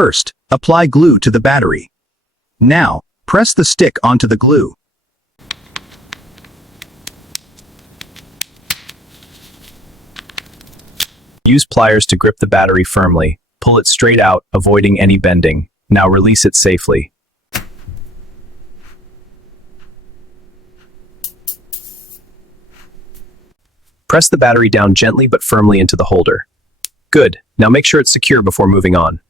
First, apply glue to the battery. Now, press the stick onto the glue. Use pliers to grip the battery firmly. Pull it straight out, avoiding any bending. Now release it safely. Press the battery down gently but firmly into the holder. Good. Now make sure it's secure before moving on.